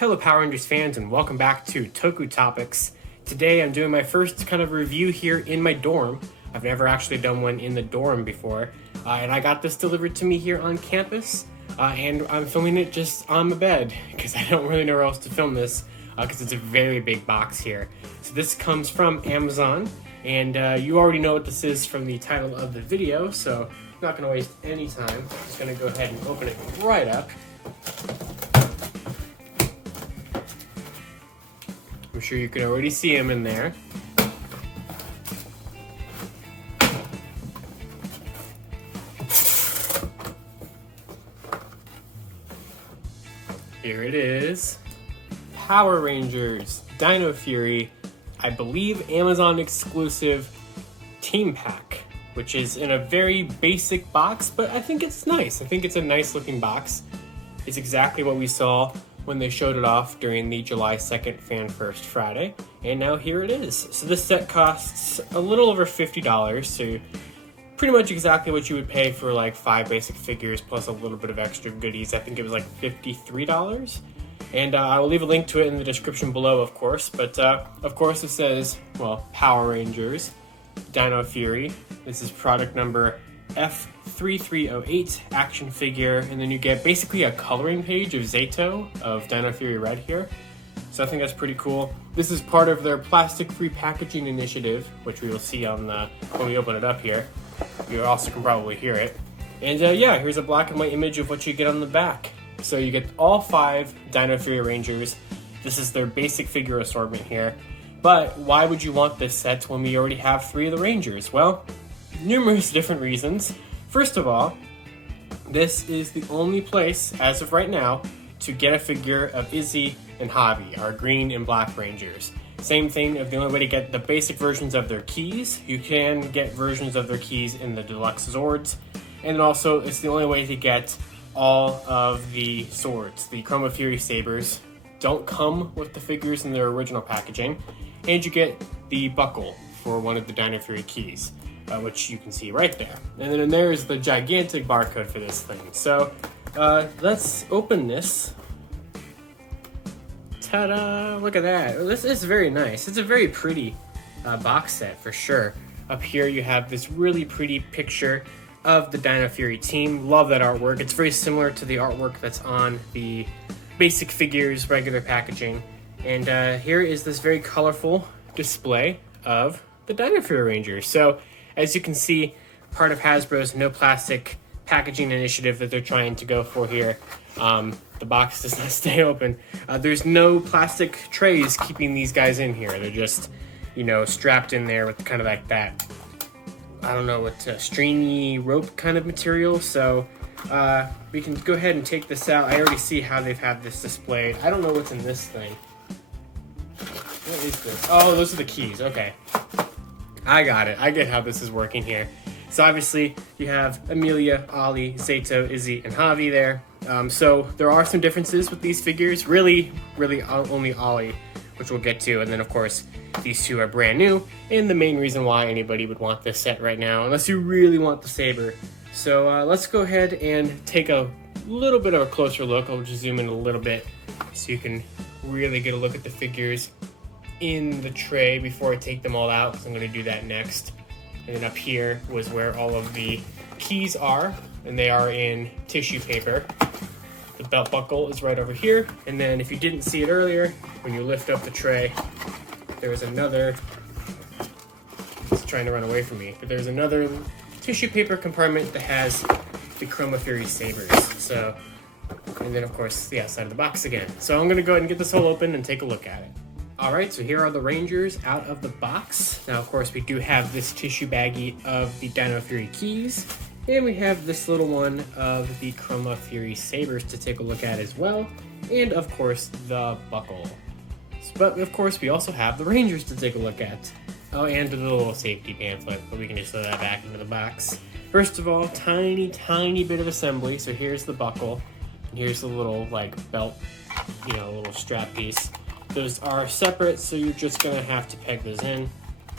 Hello Power Rangers fans and welcome back to Toku Topics. Today I'm doing my first kind of review here in my dorm. I've never actually done one in the dorm before. And I got this delivered to me here on campus. And I'm filming it just on my bed because I don't really know where else to film this because it's a very big box here. So this comes from Amazon and you already know what this is from the title of the video, so I'm not going to waste any time. I'm just going to go ahead and open it right up. I'm sure you can already see him in there. Here it is. Power Rangers, Dino Fury, I believe Amazon exclusive team pack, which is in a very basic box, but I think it's nice. I think it's a nice looking box. It's exactly what we saw when they showed it off during the July 2nd Fan First Friday, and now here it is. So this set costs a little over $50, so pretty much exactly what you would pay for like 5 basic figures plus a little bit of extra goodies. I think it was like $53. And I will leave a link to it in the description below, of course. But of course it says, well, Power Rangers, Dino Fury. This is product number F3308 action figure, and then you get basically a coloring page of Zeto of Dino Fury Red here. So I think that's pretty cool. This is part of their plastic-free packaging initiative, which we will see on when we open it up here. You also can probably hear it. And yeah, here's a black and white image of what you get on the back. So you get all 5 Dino Fury Rangers. This is their basic figure assortment here. But why would you want this set when we already have 3 of the Rangers? Well, numerous different reasons. First of all, this is the only place, as of right now, to get a figure of Izzy and Javi, our green and black Rangers. Same thing, the only way to get the basic versions of their keys. You can get versions of their keys in the deluxe Zords. And then also, it's the only way to get all of the swords. The Chroma Fury Sabers don't come with the figures in their original packaging. And you get the buckle for one of the Dino Fury Keys, which you can see right there. And then there's the gigantic barcode for this thing. So let's open this. Ta-da! Look at that. This is very nice. It's a very pretty box set for sure. Up here you have this really pretty picture of the Dino Fury team. Love that artwork. It's very similar to the artwork that's on the basic figures regular packaging. And here is this very colorful display of the Dino Fury Rangers. So as you can see, part of Hasbro's no plastic packaging initiative that they're trying to go for here. The box does not stay open. There's no plastic trays keeping these guys in here. They're just, you know, strapped in there with kind of like that, I don't know, what stringy rope kind of material. So we can go ahead and take this out. I already see how they've had this displayed. I don't know what's in this thing. What is this? Oh, those are the keys. Okay. I got it. I get how this is working here. So obviously you have Amelia, Ollie, Zeto, Izzy, and Javi there. So there are some differences with these figures. Really only Ollie, which we'll get to. And then of course these 2 are brand new. And the main reason why anybody would want this set right now, unless you really want the Saber. So let's go ahead and take a little bit of a closer look. I'll just zoom in a little bit so you can really get a look at the figures in the tray before I take them all out, because I'm going to do that next. And then up here was where all of the keys are, and they are in tissue paper. The belt buckle is right over here, and then if you didn't see it earlier, when you lift up the tray, there was another, it's trying to run away from me, but there's another tissue paper compartment that has the Chroma Fury Sabers. So, and then of course the outside of the box again. So I'm going to go ahead and get this whole open and take a look at it. Alright, so here are the Rangers out of the box. Now, of course, we do have this tissue baggie of the Dino Fury Keys, and we have this little one of the Chroma Fury Sabers to take a look at as well, and, of course, the buckle. But, of course, we also have the Rangers to take a look at. Oh, and the little safety pamphlet, but we can just throw that back into the box. First of all, tiny bit of assembly. So here's the buckle, and here's the little, like, belt, you know, little strap piece. Those are separate, so you're just going to have to peg those in.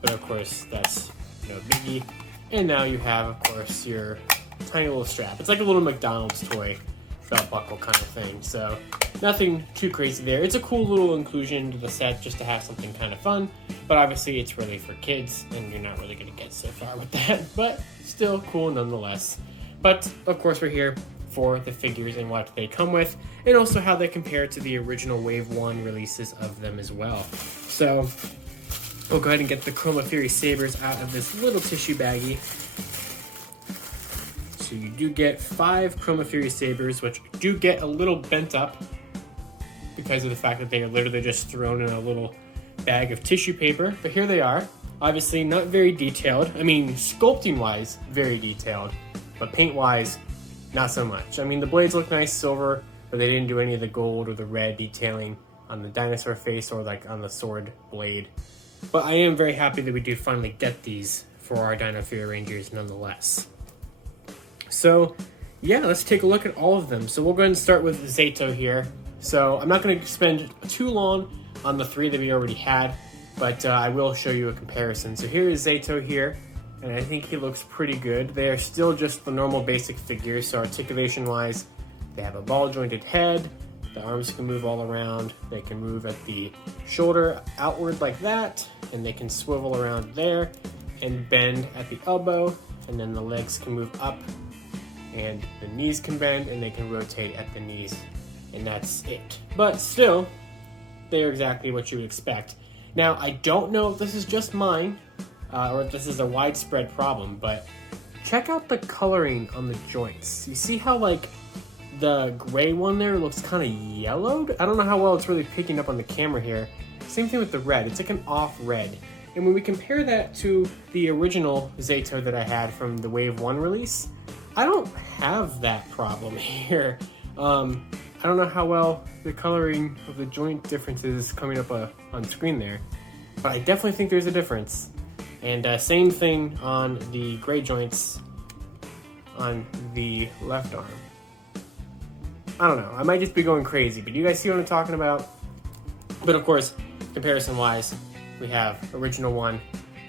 But of course, that's no biggie. And now you have, of course, your tiny little strap. It's like a little McDonald's toy belt buckle kind of thing. So nothing too crazy there. It's a cool little inclusion to the set just to have something kind of fun, but obviously it's really for kids and you're not really going to get so far with that, but still cool nonetheless. But of course we're here for the figures and what they come with, and also how they compare to the original Wave 1 releases of them as well. So we'll go ahead and get the Chroma Fury Sabers out of this little tissue baggie. So you do get 5 Chroma Fury Sabers, which do get a little bent up because of the fact that they are literally just thrown in a little bag of tissue paper. But here they are. Obviously not very detailed. I mean, sculpting-wise, very detailed, but paint-wise, not so much. I mean, the blades look nice silver, but they didn't do any of the gold or the red detailing on the dinosaur face or like on the sword blade. But I am very happy that we do finally get these for our Dino Fury Rangers nonetheless. So yeah, let's take a look at all of them. So we'll go ahead and start with Zeto here. So I'm not going to spend too long on the 3 that we already had, but I will show you a comparison. So here is Zeto here, and I think he looks pretty good. They are still just the normal basic figures, so articulation wise, they have a ball jointed head, the arms can move all around, they can move at the shoulder outward like that, and they can swivel around there and bend at the elbow, and then the legs can move up, and the knees can bend, and they can rotate at the knees, and that's it. But still, they are exactly what you would expect. Now, I don't know if this is just mine, or if this is a widespread problem, but check out the coloring on the joints. You see how like the gray one there looks kind of yellowed? I don't know how well it's really picking up on the camera here. Same thing with the red, it's like an off red. And when we compare that to the original Zeto that I had from the Wave 1 release, I don't have that problem here. I don't know how well the coloring of the joint differences is coming up on screen there, but I definitely think there's a difference. And same thing on the gray joints on the left arm. I don't know, I might just be going crazy, but you guys see what I'm talking about? But of course, comparison wise, we have original one,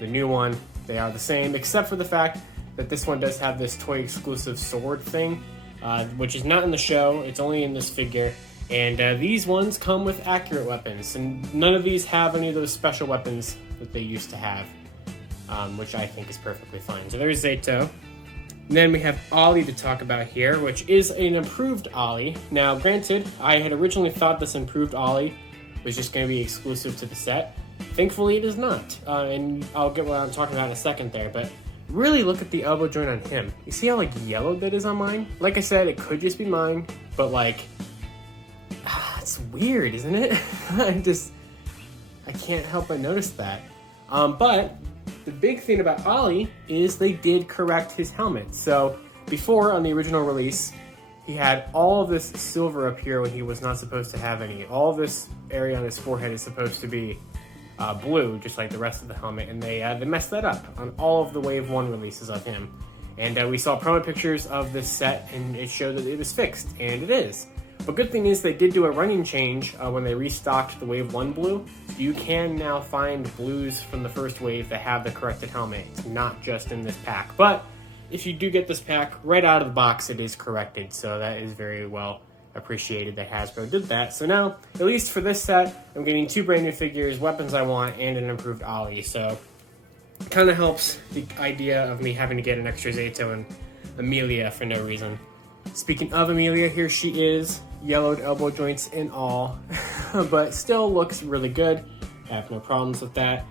the new one, they are the same, except for the fact that this one does have this toy exclusive sword thing, which is not in the show, it's only in this figure. And these ones come with accurate weapons, and none of these have any of those special weapons that they used to have, which I think is perfectly fine. So there's Zeto. And then we have Ollie to talk about here, which is an improved Ollie. Now, granted, I had originally thought this improved Ollie was just going to be exclusive to the set. Thankfully, it is not, and I'll get what I'm talking about in a second there, but really look at the elbow joint on him. You see how like yellowed that is on mine? Like I said, it could just be mine, but like, it's weird, isn't it? I can't help but notice that. But the big thing about Ollie is they did correct his helmet. So before, on the original release, he had all of this silver up here when he was not supposed to have any. All this area on his forehead is supposed to be blue, just like the rest of the helmet, and they messed that up on all of the Wave 1 releases of him. And we saw promo pictures of this set, and it showed that it was fixed, and it is. But good thing is they did do a running change when they restocked the Wave 1 blue. You can now find blues from the first wave that have the corrected helmet. It's not just in this pack. But if you do get this pack, right out of the box it is corrected, so that is very well appreciated that Hasbro did that. So now, at least for this set, I'm getting 2 brand new figures, weapons I want, and an improved Ollie. So it kind of helps the idea of me having to get an extra Zeto and Amelia for no reason. Speaking of Amelia, here she is, yellowed elbow joints and all, but still looks really good. I have no problems with that.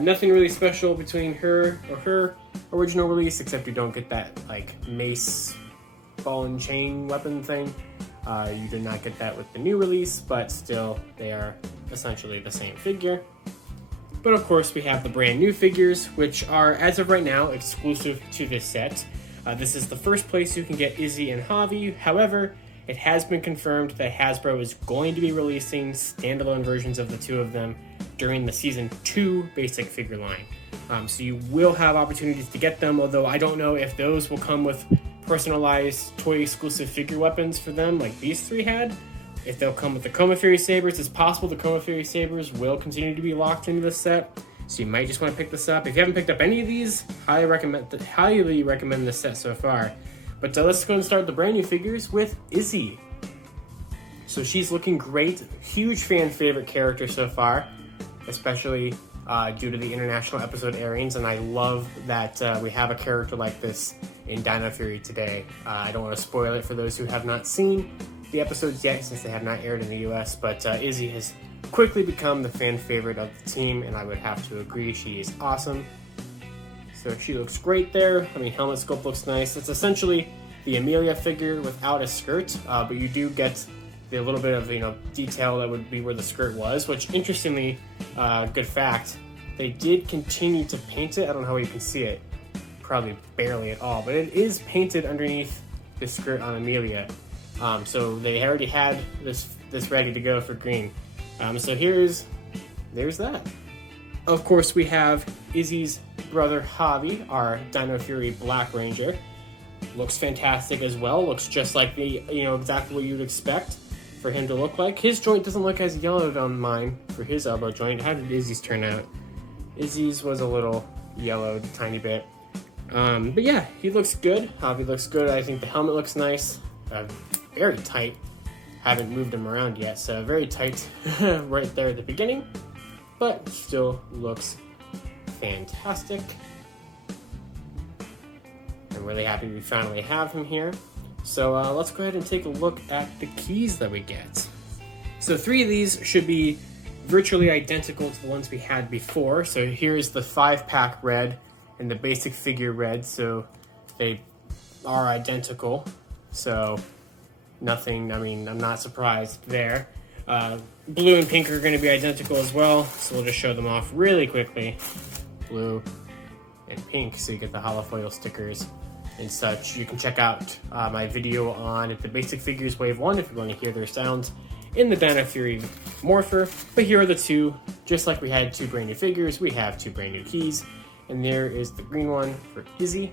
Nothing really special between her or her original release, except you don't get that like mace ball and chain weapon thing. You did not get that with the new release, but still they are essentially the same figure. But of course we have the brand new figures, which are, as of right now, exclusive to this set. This is the first place you can get Izzy and Javi. However, it has been confirmed that Hasbro is going to be releasing standalone versions of the 2 of them during the Season 2 basic figure line. So you will have opportunities to get them, although I don't know if those will come with personalized toy-exclusive figure weapons for them like these 3 had. If they'll come with the Chroma Fury Sabers, it's possible the Chroma Fury Sabers will continue to be locked into this set. So you might just want to pick this up. If you haven't picked up any of these, highly recommend this set so far. But let's go and start the brand new figures with Izzy. So she's looking great. Huge fan favorite character so far, especially due to the international episode airings. And I love that we have a character like this in Dino Fury today. I don't want to spoil it for those who have not seen the episodes yet, since they have not aired in the US, but Izzy has quickly become the fan favorite of the team, and I would have to agree, she is awesome. So she looks great there. I mean, helmet sculpt looks nice. It's essentially the Amelia figure without a skirt, but you do get the little bit of, detail that would be where the skirt was, which interestingly, good fact, they did continue to paint it. I don't know how you can see it, probably barely at all, but it is painted underneath the skirt on Amelia. So they already had this ready to go for green. So there's that. Of course, we have Izzy's brother Javi, our Dino Fury Black Ranger. Looks fantastic as well. Looks just like exactly what you'd expect for him to look like. His joint doesn't look as yellowed on mine for his elbow joint. How did Izzy's turn out? Izzy's was a little yellowed, a tiny bit. But yeah, he looks good. Javi looks good. I think the helmet looks nice. Very tight. Haven't moved him around yet, so very tight right there at the beginning, but still looks fantastic. I'm really happy we finally have him here. So let's go ahead and take a look at the keys that we get. So 3 of these should be virtually identical to the ones we had before. So here's the 5-pack red and the basic figure red, so they are identical. So nothing, I'm not surprised there. Blue and pink are going to be identical as well, so we'll just show them off really quickly. Blue and pink, so you get the holofoil stickers and such. You can check out my video on the basic figures wave 1 if you want to hear their sounds in the Dynafree Morpher. But here are the 2, just like we had 2 brand new figures, we have 2 brand new keys. And there is the green one for Izzy.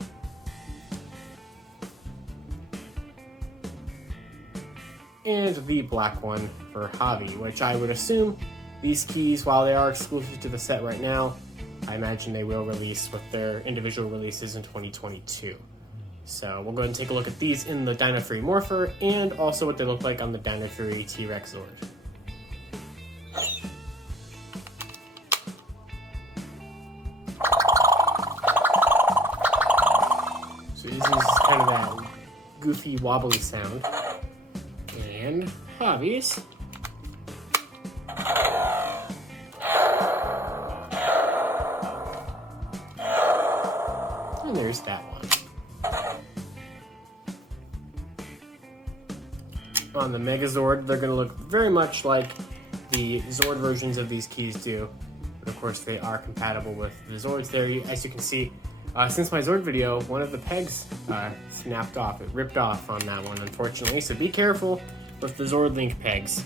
And the black one for Javi, which I would assume these keys, while they are exclusive to the set right now, I imagine they will release with their individual releases in 2022. So we'll go ahead and take a look at these in the Dynafree Morpher and also what they look like on the Dynafree T-Rex Zord. So Izzy's kind of that goofy, wobbly sound. And Javi's. And there's that one. On the Megazord, they're going to look very much like the Zord versions of these keys do. But of course, they are compatible with the Zords there. As you can see, since my Zord video, one of the pegs snapped off. It ripped off on that one, unfortunately. So be careful with the Zord Link pegs.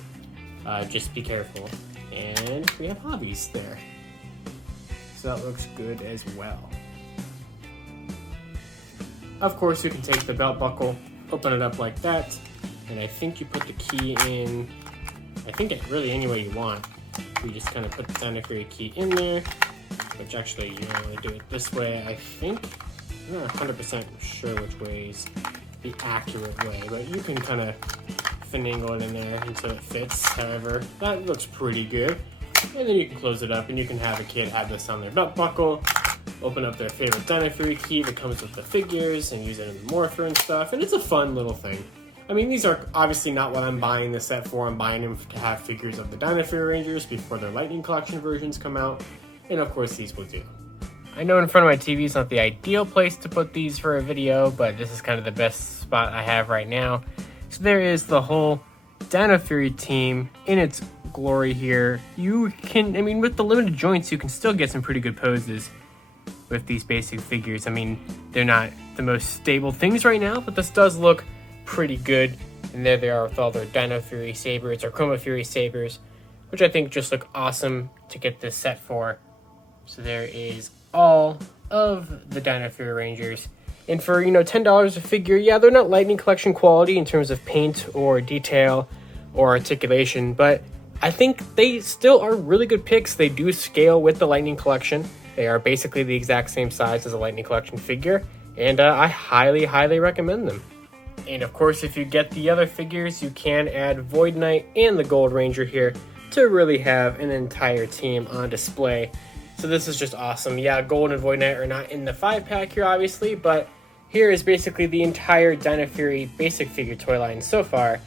Just be careful. And we have Javi's there. So that looks good as well. Of course, you can take the belt buckle, open it up like that, and I think you put the key in, I think really any way you want. You just kind of put the Dynafree key in there, which actually you don't want to do it this way, I think. I'm not 100% sure which way is the accurate way, but you can kind of finagle it in there until it fits. However, that looks pretty good. And then you can close it up and you can have a kid have this on their belt buckle, open up their favorite Dynafree key that comes with the figures and use it in the Morpher and stuff, and it's a fun little thing. I mean, these are obviously not what I'm buying this set for. I'm buying them to have figures of the Dynafree Rangers before their Lightning Collection versions come out, and of course these will do. I know in front of my TV is not the ideal place to put these for a video, but this is kind of the best spot I have right now. So there is the whole Dynafree team in its glory here. You can, I mean, with the limited joints, you can still get some pretty good poses with these basic figures. I mean, they're not the most stable things right now, but this does look pretty good. And there they are with all their Dino Fury Sabers or Chroma Fury Sabers, which I think just look awesome to get this set for. So there is all of the Dino Fury Rangers. And for, $10 a figure, yeah, they're not Lightning Collection quality in terms of paint or detail or articulation, but I think they still are really good picks. They do scale with the Lightning Collection. They are basically the exact same size as a Lightning Collection figure, and I highly, highly recommend them. And of course, if you get the other figures, you can add Void Knight and the Gold Ranger here to really have an entire team on display. So this is just awesome. Yeah, Gold and Void Knight are not in the 5-pack here, obviously, but here is basically the entire Dynafree basic figure toy line so far.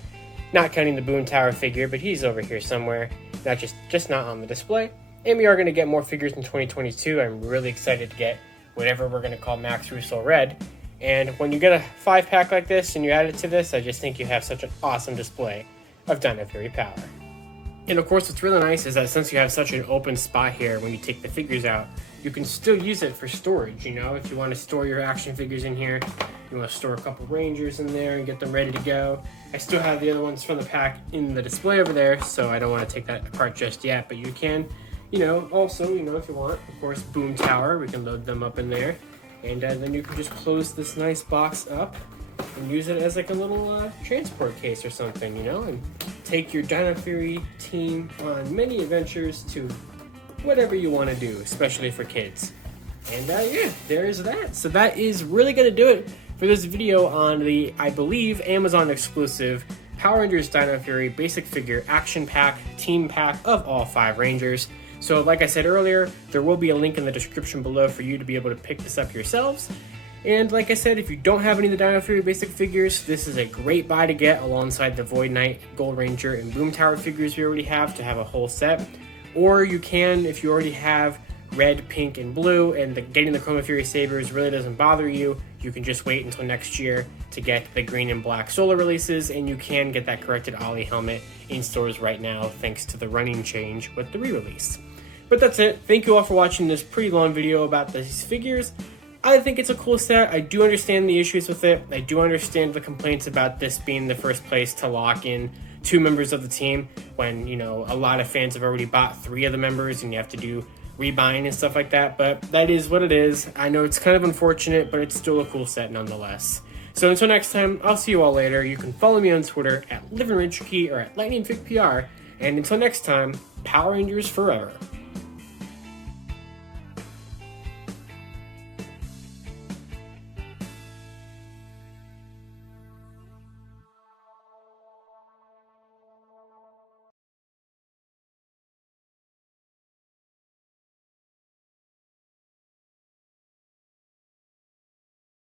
Not counting the Boom Tower figure, but he's over here somewhere. Not just not on the display. And we are going to get more figures in 2022. I'm really excited to get whatever we're going to call Max Russo Red. And when you get a 5-pack like this and you add it to this, I just think you have such an awesome display of Dino Fury power. And of course, what's really nice is that since you have such an open spot here when you take the figures out, you can still use it for storage, you know? If you want to store your action figures in here, you want to store a couple Rangers in there and get them ready to go. I still have the other ones from the pack in the display over there, so I don't want to take that apart just yet, but you can, you know, also, you know, if you want, of course, Boom Tower, we can load them up in there. And then you can just close this nice box up and use it as like a little transport case or something, you know, and take your Dino Fury team on many adventures to whatever you want to do, especially for kids. And yeah, there's that. So that is really going to do it for this video on the, I believe, Amazon exclusive Power Rangers Dino Fury basic figure action pack, team pack of all 5 Rangers. So like I said earlier, there will be a link in the description below for you to be able to pick this up yourselves. And like I said, if you don't have any of the Dino Fury basic figures, this is a great buy to get alongside the Void Knight, Gold Ranger, and Boom Tower figures we already have to have a whole set. Or you can, if you already have red, pink, and blue, and getting the Chroma Fury Sabers really doesn't bother you, you can just wait until next year to get the green and black solo releases, and you can get that corrected Ollie helmet in stores right now thanks to the running change with the re-release. But that's it. Thank you all for watching this pretty long video about these figures. I think it's a cool set. I do understand the issues with it. I do understand the complaints about this being the first place to lock in 2 members of the team when, you know, a lot of fans have already bought 3 of the members and you have to do rebuying and stuff like that. But that is what it is. I know it's kind of unfortunate, but it's still a cool set nonetheless. So until next time, I'll see you all later. You can follow me on Twitter at LivinRichKey or at LightningFigPR. And until next time, Power Rangers forever.